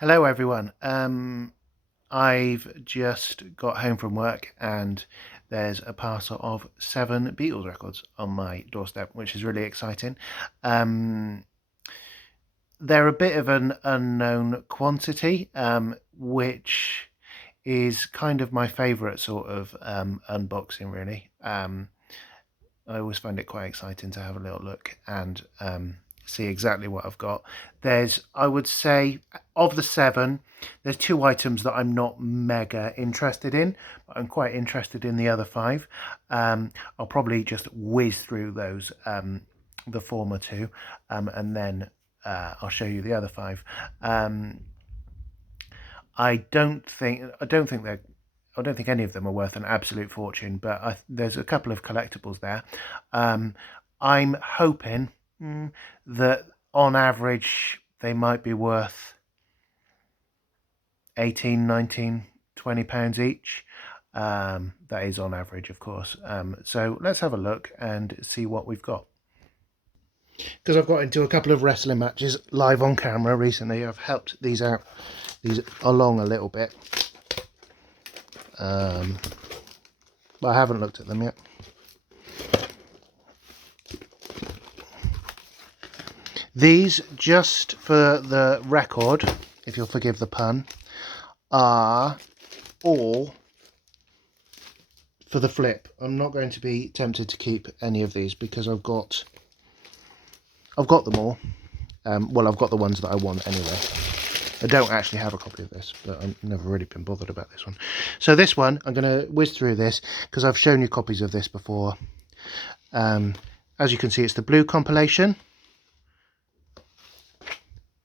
Hello everyone. I've just got home from work and there's a parcel of 7 Beatles records on my doorstep, which is really exciting. Um, they're a bit of an unknown quantity, which is kind of my favourite sort of unboxing, really. I always find it quite exciting to have a little look and see exactly what I've got. I would say, of the 7, there's 2 items that I'm not mega interested in, but I'm quite interested in the other 5. I'll probably just whiz through those, the former 2, and then I'll show you the other 5. I don't think any of them are worth an absolute fortune, but there's a couple of collectibles there. Um, I'm hoping that on average they might be worth 18, 19, £20 each. That is on average, of course. So let's have a look and see what we've got. Because I've got into a couple of wrestling matches live on camera recently, I've helped these along a little bit. But I haven't looked at them yet. These, just for the record, if you'll forgive the pun, are all for the flip. I'm not going to be tempted to keep any of these because I've got them all. Well, I've got the ones that I want anyway. I don't actually have a copy of this, but I've never really been bothered about this one. So this one, I'm going to whiz through this because I've shown you copies of this before. As you can see, it's the blue compilation.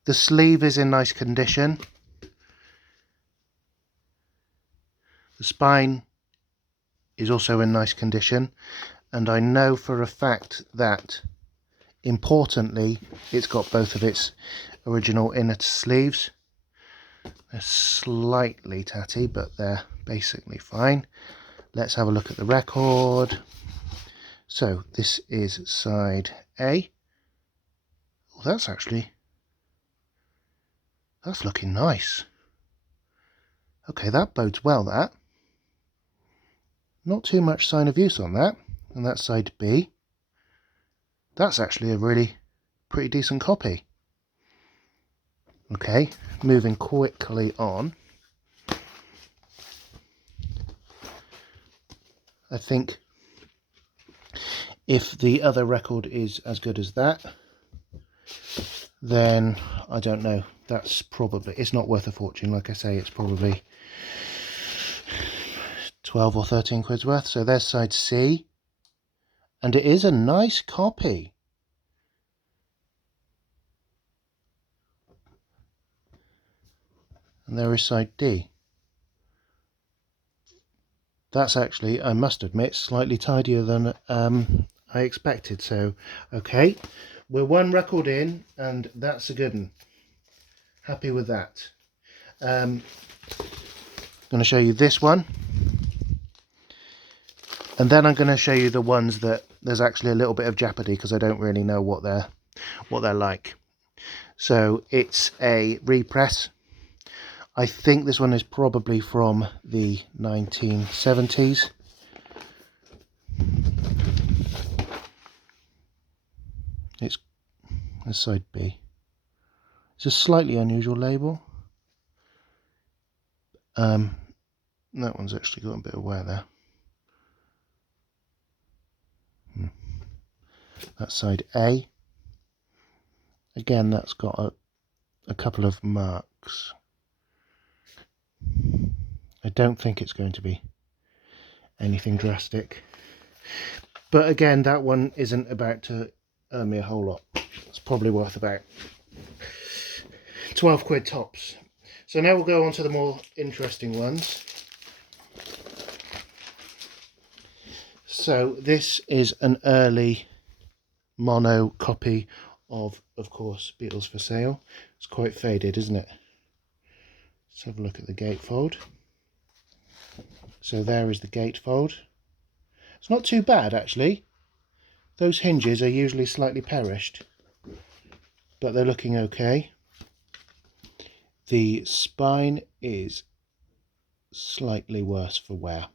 The sleeve is in nice condition. The spine is also in nice condition. And I know for a fact that, importantly, it's got both of its original inner sleeves. They're slightly tatty, but they're basically fine. Let's have a look at the record. So this is side A. Oh, that's looking nice. Okay, that bodes well, that. Not too much sign of use on that. And that's side B. That's actually a really pretty decent copy. Okay, moving quickly on. I think if the other record is as good as that, then I don't know. It's not worth a fortune. Like I say, it's probably 12 or 13 quid's worth. So there's side C. And it is a nice copy. And there is side D. That's actually, I must admit, slightly tidier than I expected. So, okay, we're 1 record in, and that's a good one. Happy with that. I'm going to show you this one. And then I'm going to show you the ones that there's actually a little bit of jeopardy because I don't really know what they're like. So it's a repress. I think this one is probably from the 1970s. It's side B. It's a slightly unusual label. That one's actually got a bit of wear there. That's side A. Again, that's got a couple of marks. I don't think it's going to be anything drastic. But again, that one isn't about to earn me a whole lot. It's probably worth about 12 quid tops. So now we'll go on to the more interesting ones. So this is an early mono copy of course, Beatles for Sale. It's quite faded, isn't it? Let's have a look at the gatefold. So there is the gatefold. It's not too bad, actually. Those hinges are usually slightly perished, but they're looking okay. The spine is slightly worse for wear,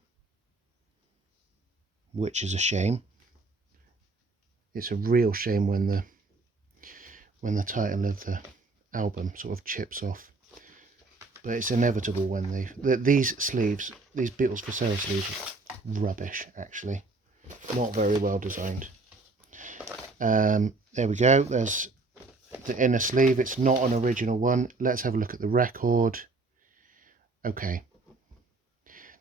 which is a shame. It's a real shame when the title of the album sort of chips off, but it's inevitable when these sleeves, these Beatles for Sale sleeves, are rubbish actually, not very well designed. There we go. There's the inner sleeve. It's not an original one. Let's have a look at the record. Okay,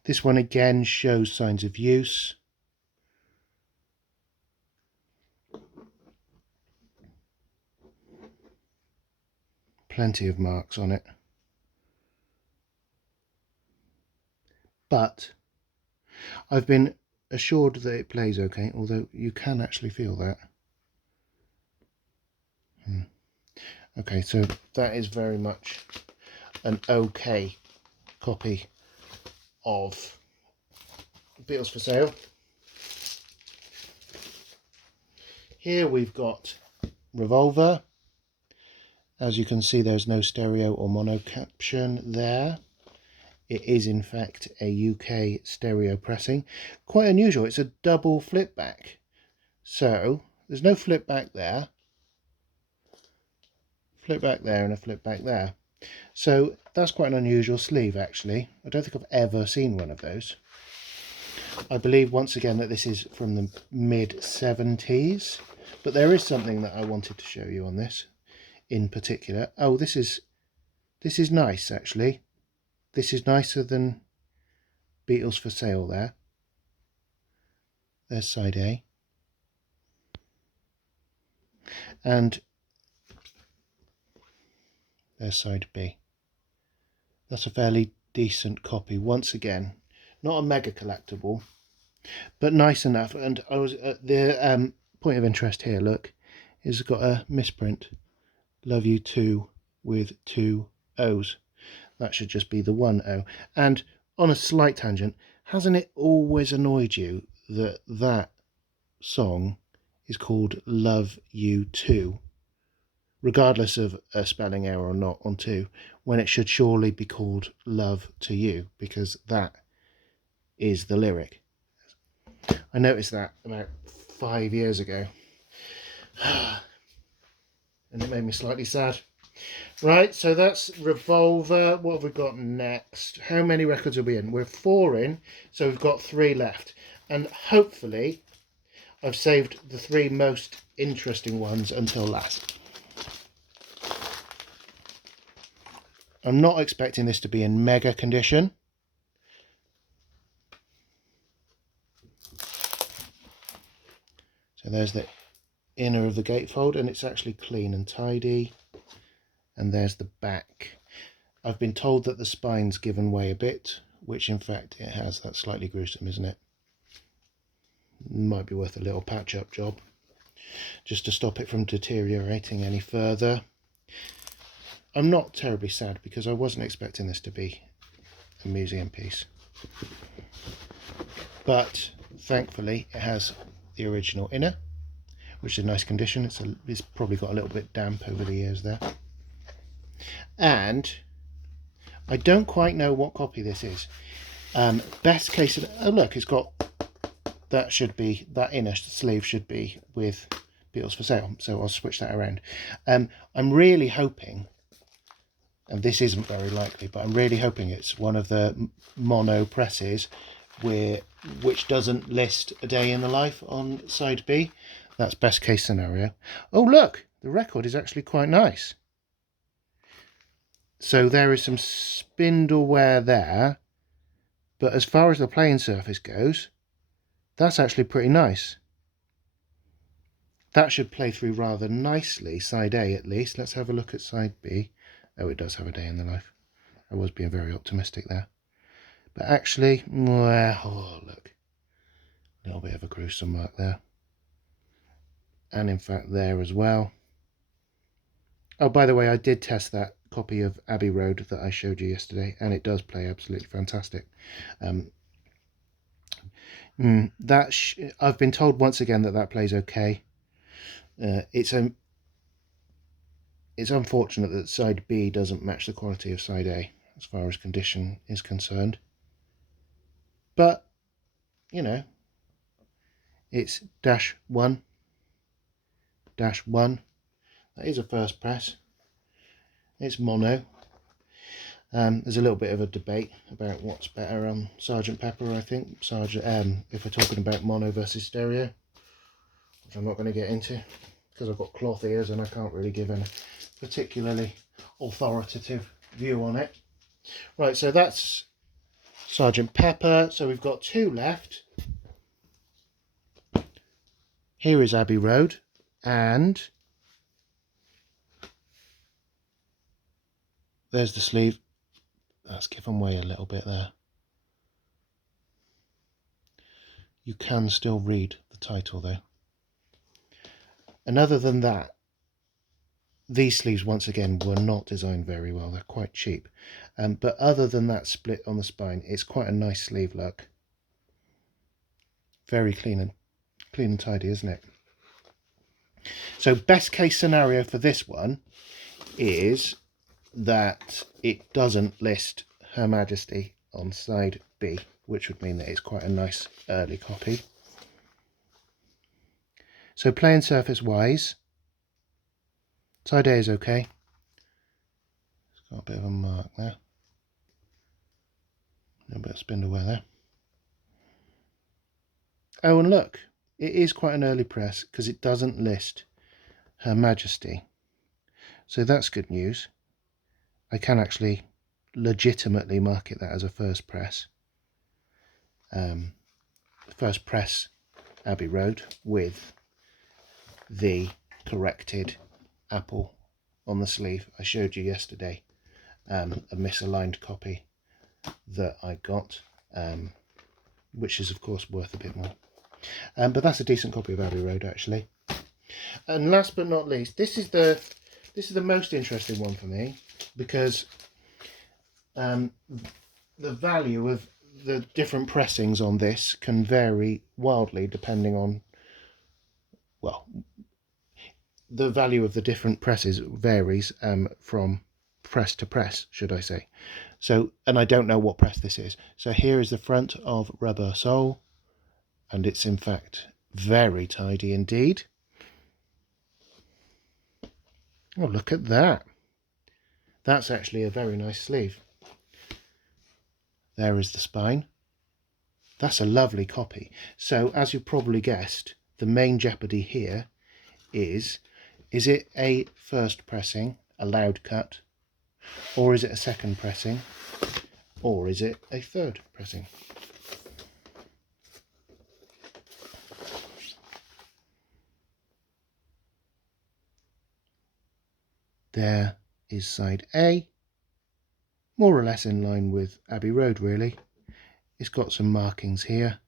this one again shows signs of use. Plenty of marks on it, but I've been assured that it plays okay, although you can actually feel that. Okay, so that is very much an okay copy of Beatles for Sale. Here we've got Revolver. As you can see, there's no stereo or mono caption there. It is in fact a UK stereo pressing. Quite unusual. It's a double flip back. So there's no flip back there. Flip back there and a flip back there. So that's quite an unusual sleeve actually. I don't think I've ever seen one of those. I believe once again that this is from the mid-70s. But there is something that I wanted to show you on this in particular. Oh, this is nice actually. This is nicer than Beatles for Sale there. There's side A. And there's side B. That's a fairly decent copy. Once again, not a mega collectible, but nice enough. And I was the point of interest here, look, is got a misprint. Love You Too with 2 O's. That should just be the 1 O. And on a slight tangent, hasn't it always annoyed you that that song is called Love You Too, regardless of a spelling error or not on 2, when it should surely be called Love to You, because that is the lyric. I noticed that about 5 years ago. And it made me slightly sad. Right, so that's Revolver. What have we got next? How many records are we in? We're 4 in, so we've got 3 left. And hopefully I've saved the 3 most interesting ones until last. I'm not expecting this to be in mega condition. So there's the inner of the gatefold, and it's actually clean and tidy. And there's the back. I've been told that the spine's given way a bit, which in fact it has. That's slightly gruesome, isn't it? Might be worth a little patch-up job, just to stop it from deteriorating any further. I'm not terribly sad because I wasn't expecting this to be a museum piece. But thankfully it has the original inner, which is in nice condition. It's probably got a little bit damp over the years there. And I don't quite know what copy this is. Best case, oh look, it's got, that inner sleeve should be with Beatles for Sale, so I'll switch that around. I'm really hoping, and this isn't very likely, but I'm really hoping it's one of the mono presses which doesn't list a day in the life on side B. That's best case scenario. Oh look, the record is actually quite nice. So there is some spindle wear there, but as far as the playing surface goes, that's actually pretty nice. That should play through rather nicely, side A at least. Let's have a look at side B. Oh, it does have a day in the life. I was being very optimistic there. But actually, oh look, a little bit of a gruesome mark there. And in fact there as well. Oh, by the way, I did test that copy of Abbey Road that I showed you yesterday, and it does play absolutely fantastic. I've been told once again that plays okay. It's it's unfortunate that side B doesn't match the quality of side A as far as condition is concerned. But, you know, it's -1, -1. That is a first press. It's mono. There's a little bit of a debate about what's better on Sgt. Pepper, I think. If we're talking about mono versus stereo, which I'm not going to get into because I've got cloth ears and I can't really give a particularly authoritative view on it. Right, so that's Sgt. Pepper. So we've got two left. Here is Abbey Road, and there's the sleeve. That's given way a little bit there. You can still read the title though. And other than that, these sleeves once again were not designed very well. They're quite cheap. But other than that split on the spine, it's quite a nice sleeve look. Very clean and tidy, isn't it? So best case scenario for this one is that it doesn't list Her Majesty on side B, which would mean that it's quite a nice early copy. So playing surface wise, side A is okay. It's got a bit of a mark there. A little bit of spindle wear there. Oh, and look, it is quite an early press because it doesn't list Her Majesty. So that's good news. I can actually legitimately market that as a first press. First press Abbey Road with the corrected apple on the sleeve. I showed you yesterday a misaligned copy that I got, which is of course worth a bit more. But that's a decent copy of Abbey Road actually. And last but not least, this is the most interesting one for me because the value of the different pressings on this can vary wildly depending on, well, the value of the different presses varies from press to press, should I say. So, and I don't know what press this is. So here is the front of Rubber Soul, and it's in fact very tidy indeed. Oh, look at that. That's actually a very nice sleeve. There is the spine. That's a lovely copy. So as you probably guessed, the main jeopardy here is it a first pressing, a loud cut, or is it a second pressing, or is it a third pressing? There is side A, more or less in line with Abbey Road really. It's got some markings here,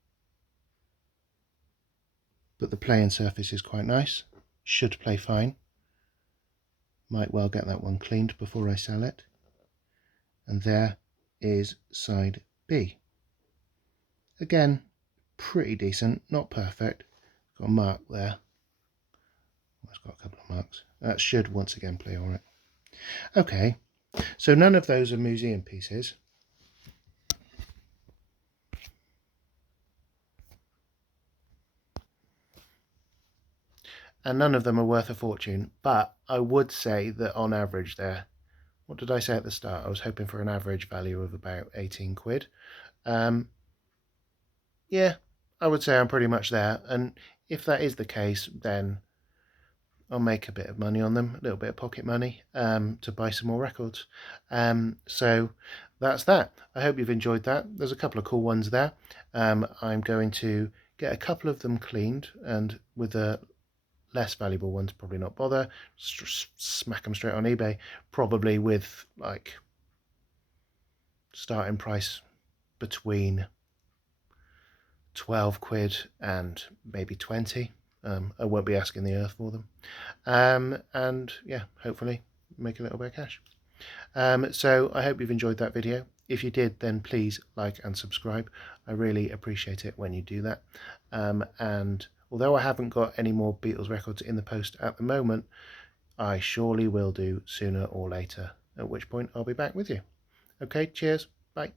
but the playing surface is quite nice. Should play fine. Might well get that one cleaned before I sell it. And there is side B. Again, pretty decent, not perfect. Got a mark there. It's got a couple of marks. That should once again play all right. Okay, so none of those are museum pieces. And none of them are worth a fortune, but I would say that on average they're, what did I say at the start? I was hoping for an average value of about 18 quid. Yeah, I would say I'm pretty much there. And if that is the case, then I'll make a bit of money on them, a little bit of pocket money, to buy some more records. So that's that. I hope you've enjoyed that. There's a couple of cool ones there. I'm going to get a couple of them cleaned, and with the less valuable ones probably not bother, smack them straight on eBay, probably with like starting price between 12 quid and maybe 20. I won't be asking the earth for them, and yeah, hopefully make a little bit of cash. So I hope you've enjoyed that video. If you did, then please like and subscribe. I really appreciate it when you do that. And although I haven't got any more Beatles records in the post at the moment, I surely will do sooner or later, at which point I'll be back with you. Okay, cheers, bye.